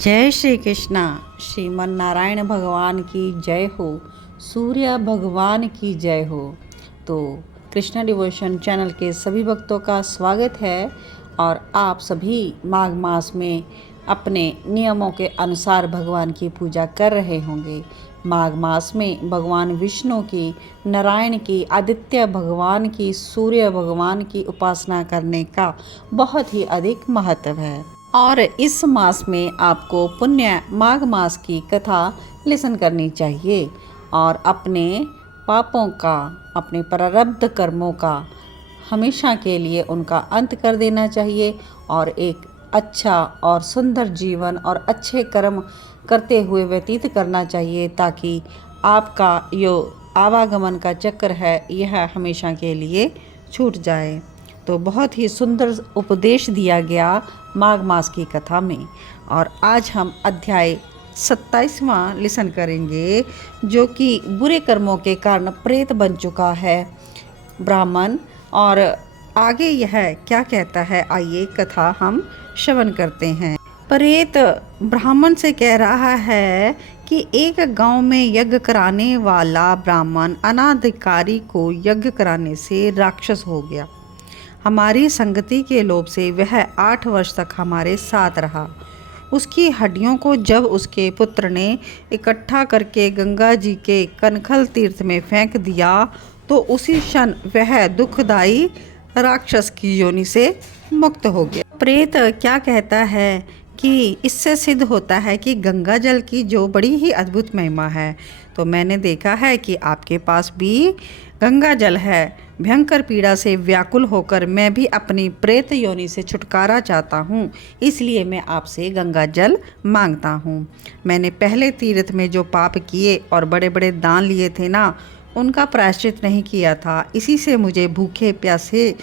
जय श्री कृष्णा। श्रीमन नारायण भगवान की जय हो, सूर्य भगवान की जय हो। तो कृष्णा डिवोशन चैनल के सभी भक्तों का स्वागत है और आप सभी माघ मास में अपने नियमों के अनुसार भगवान की पूजा कर रहे होंगे। माघ मास में भगवान विष्णु की, नारायण की, आदित्य भगवान की, सूर्य भगवान की उपासना करने का बहुत ही अधिक महत्व है और इस मास में आपको पुण्य माघ मास की कथा लिसन करनी चाहिए और अपने पापों का, अपने प्रारब्ध कर्मों का हमेशा के लिए उनका अंत कर देना चाहिए और एक अच्छा और सुंदर जीवन और अच्छे कर्म करते हुए व्यतीत करना चाहिए, ताकि आपका जो आवागमन का चक्र है यह हमेशा के लिए छूट जाए। तो बहुत ही सुंदर उपदेश दिया गया माघ मास की कथा में और आज हम अध्याय 27वां लिसन करेंगे, जो कि बुरे कर्मों के कारण प्रेत बन चुका है ब्राह्मण। और आगे यह क्या कहता है, आइए कथा हम श्रवण करते हैं। प्रेत ब्राह्मण से कह रहा है कि एक गांव में यज्ञ कराने वाला ब्राह्मण अनाधिकारी को यज्ञ कराने से राक्षस हो गया। हमारी संगति के लोभ से वह 8 वर्ष तक हमारे साथ रहा। उसकी हड्डियों को जब उसके पुत्र ने इकट्ठा करके गंगा जी के कनखल तीर्थ में फेंक दिया तो उसी क्षण वह दुखदाई राक्षस की योनि से मुक्त हो गया। प्रेत क्या कहता है कि इससे सिद्ध होता है कि गंगा जल की जो बड़ी ही अद्भुत महिमा है। तो मैंने देखा है कि आपके पास भी गंगा जल है। भयंकर पीड़ा से व्याकुल होकर मैं भी अपनी प्रेत योनि से छुटकारा चाहता हूँ, इसलिए मैं आपसे गंगा जल मांगता हूँ। मैंने पहले तीर्थ में जो पाप किए और बड़े बड़े दान लिए थे ना, उनका प्रायश्चित नहीं किया था। इसी से मुझे भूखे प्यासे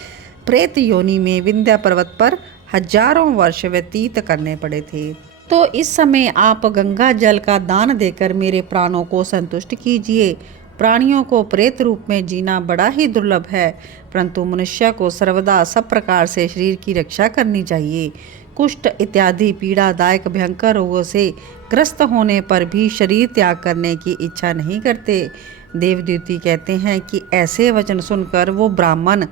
प्रेत योनि में विंध्या पर्वत पर हजारों वर्ष व्यतीत करने पड़े थे। तो इस समय आप गंगा जल का दान देकर मेरे प्राणों को संतुष्ट कीजिए। प्राणियों को प्रेत रूप में जीना बड़ा ही दुर्लभ है, परंतु मनुष्य को सर्वदा सब प्रकार से शरीर की रक्षा करनी चाहिए। कुष्ठ इत्यादि पीड़ादायक भयंकर रोगों से ग्रस्त होने पर भी शरीर त्याग करने की इच्छा नहीं करते। देवदूती कहते हैं कि ऐसे वचन सुनकर वो ब्राह्मण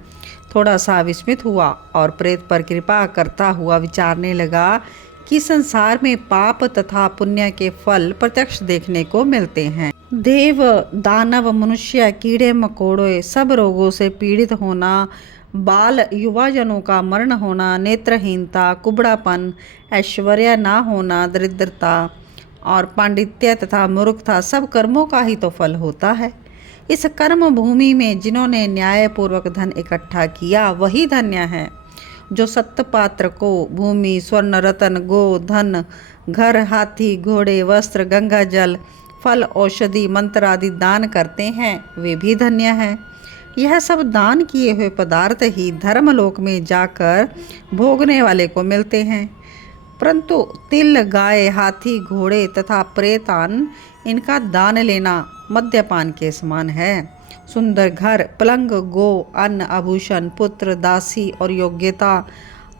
थोड़ा सा विस्मित हुआ और प्रेत पर कृपा करता हुआ विचारने लगा कि संसार में पाप तथा पुण्य के फल प्रत्यक्ष देखने को मिलते हैं। देव, दानव, मनुष्य, कीड़े मकोड़े सब रोगों से पीड़ित होना, बाल युवाजनों का मरण होना, नेत्रहीनता, कुबड़ापन, ऐश्वर्य ना होना, दरिद्रता और पांडित्य तथा मूर्खता सब कर्मों का ही तो फल होता है। इस कर्म भूमि में जिन्होंने न्यायपूर्वक धन इकट्ठा किया वही धन्य है। जो सत्पात्र को भूमि, स्वर्ण, रत्न, गो, धन, घर, हाथी, घोड़े, वस्त्र, गंगा जल, फल, औषधि, मंत्र आदि दान करते हैं वे भी धन्य हैं। यह सब दान किए हुए पदार्थ ही धर्मलोक में जाकर भोगने वाले को मिलते हैं, परंतु तिल, गाय, हाथी, घोड़े तथा प्रेतान इनका दान लेना मद्यपान के समान है। सुंदर घर, पलंग, गो, अन्न, आभूषण, पुत्र, दासी और योग्यता,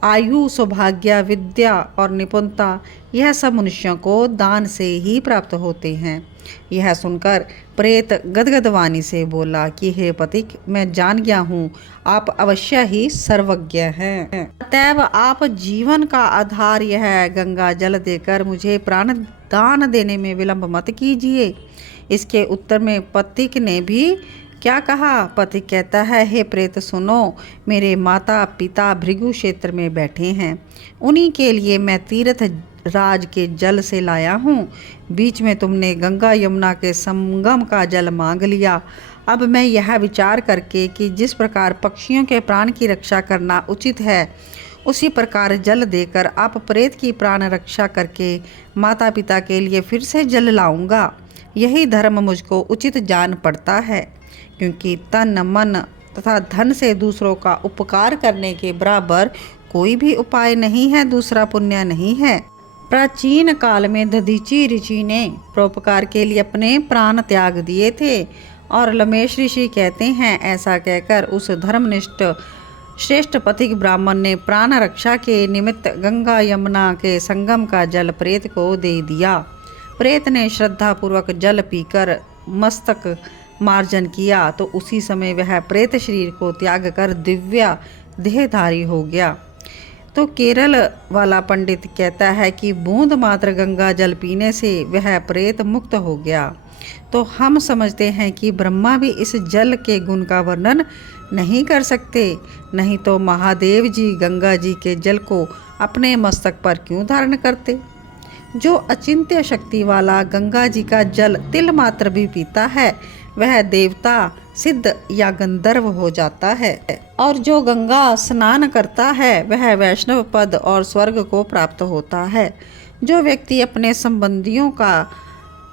आयु, सौभाग्य, विद्या और निपुणता, यह सब मनुष्यों को दान से ही प्राप्त होते हैं। यह सुनकर प्रेत गदगद वाणी से बोला कि हे पथिक, मैं जान गया हूँ आप अवश्य ही सर्वज्ञ हैं, अतएव आप जीवन का आधार यह गंगा जल देकर मुझे प्राण दान देने में विलंब मत कीजिए। इसके उत्तर में पथिक ने भी क्या कहा? पथिक कहता है, हे प्रेत सुनो, मेरे माता पिता भृगु क्षेत्र में बैठे हैं, उन्हीं के लिए मैं तीर्थ राज के जल से लाया हूँ। बीच में तुमने गंगा यमुना के संगम का जल मांग लिया। अब मैं यह विचार करके कि जिस प्रकार पक्षियों के प्राण की रक्षा करना उचित है, उसी प्रकार जल देकर आप प्रेत की प्राण रक्षा करके माता पिता के लिए फिर से जल लाऊंगा। यही धर्म मुझको उचित जान पड़ता है, क्योंकि तन, मन तथा धन से दूसरों का उपकार करने के बराबर कोई भी उपाय नहीं है, दूसरा पुण्य नहीं है। प्राचीन काल में दधीची ऋषि ने परोपकार के लिए अपने प्राण त्याग दिए थे और लमेश ऋषि कहते हैं, ऐसा कहकर उस धर्मनिष्ठ श्रेष्ठ पथिक ब्राह्मण ने प्राण रक्षा के निमित्त गंगा यमुना के संगम का जल प्रेत को दे दिया। प्रेत ने श्रद्धापूर्वक जल पीकर मस्तक मार्जन किया तो उसी समय वह प्रेत शरीर को त्याग कर दिव्य देहधारी हो गया। तो केरल वाला पंडित कहता है कि बूंद मात्र गंगा जल पीने से वह प्रेत मुक्त हो गया। तो हम समझते हैं कि ब्रह्मा भी इस जल के गुण का वर्णन नहीं कर सकते, नहीं तो महादेव जी गंगा जी के जल को अपने मस्तक पर क्यों धारण करते। जो अचिंत्य शक्ति वाला गंगा जी का जल तिल मात्र भी पीता है वह देवता, सिद्ध या गंधर्व हो जाता है, और जो गंगा स्नान करता है वह वैष्णव पद और स्वर्ग को प्राप्त होता है। जो व्यक्ति अपने संबंधियों का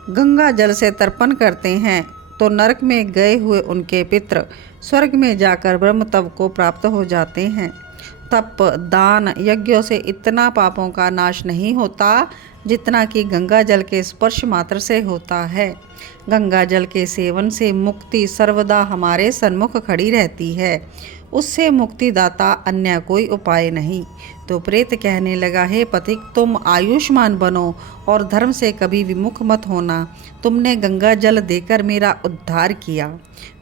गंगा जल से तर्पण करते हैं तो नरक में गए हुए उनके पितृ स्वर्ग में जाकर ब्रह्म तप को प्राप्त हो जाते हैं। तप, दान, यज्ञों से इतना पापों का नाश नहीं होता जितना कि गंगा जल के स्पर्श मात्र से होता है। गंगा जल के सेवन से मुक्ति सर्वदा हमारे सन्मुख खड़ी रहती है, उससे मुक्तिदाता अन्य कोई उपाय नहीं। तो प्रेत कहने लगा, हे पथिक, तुम आयुष्मान बनो और धर्म से कभी विमुख मत होना। तुमने गंगा जल देकर मेरा उद्धार किया।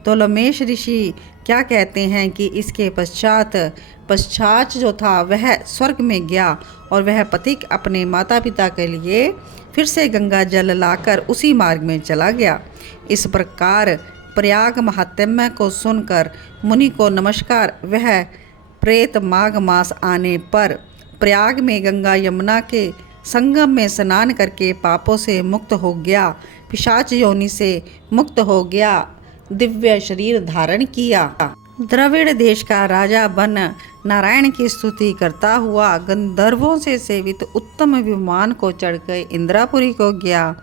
तो लोमेश ऋषि क्या कहते हैं कि इसके पश्चात जो था वह स्वर्ग में गया और वह पथिक अपने माता पिता के लिए फिर से गंगा जल लाकर उसी मार्ग में चला गया। इस प्रकार प्रयाग महात्म्य को सुनकर मुनि को नमस्कार। वह प्रेत माघ मास आने पर प्रयाग में गंगा यमुना के संगम में स्नान करके पापों से मुक्त हो गया, पिशाच योनि से मुक्त हो गया, दिव्य शरीर धारण किया। द्रविड़ देश का राजा बन नारायण की स्तुति करता हुआ गंधर्वों से सेवित उत्तम विमान को चढ़कर इंद्रापुरी को गया।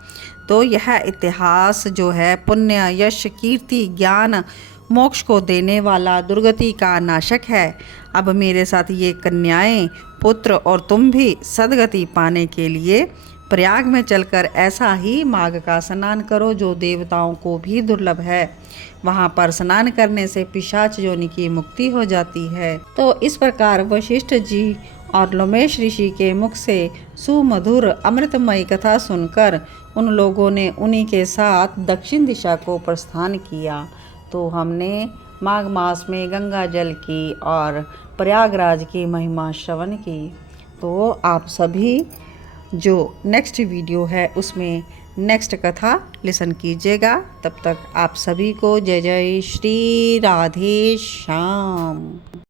तो यह इतिहास जो है पुण्य, यश, कीर्ति, ज्ञान, मोक्ष को देने वाला, दुर्गति का नाशक है। अब मेरे साथ ये कन्याएं, पुत्र और तुम भी सदगति पाने के लिए प्रयाग में चलकर ऐसा ही माघ का स्नान करो जो देवताओं को भी दुर्लभ है। वहाँ पर स्नान करने से पिशाच योनि की मुक्ति हो जाती है। तो इस प्रकार वशिष्ठ जी और लोमेश ऋषि के मुख से सुमधुर अमृतमयी कथा सुनकर उन लोगों ने उन्हीं के साथ दक्षिण दिशा को प्रस्थान किया। तो हमने माघ मास में गंगा जल की और प्रयागराज की महिमा श्रवण की। तो आप सभी जो नेक्स्ट वीडियो है उसमें नेक्स्ट कथा लिसन कीजिएगा। तब तक आप सभी को जय जय श्री राधे श्याम।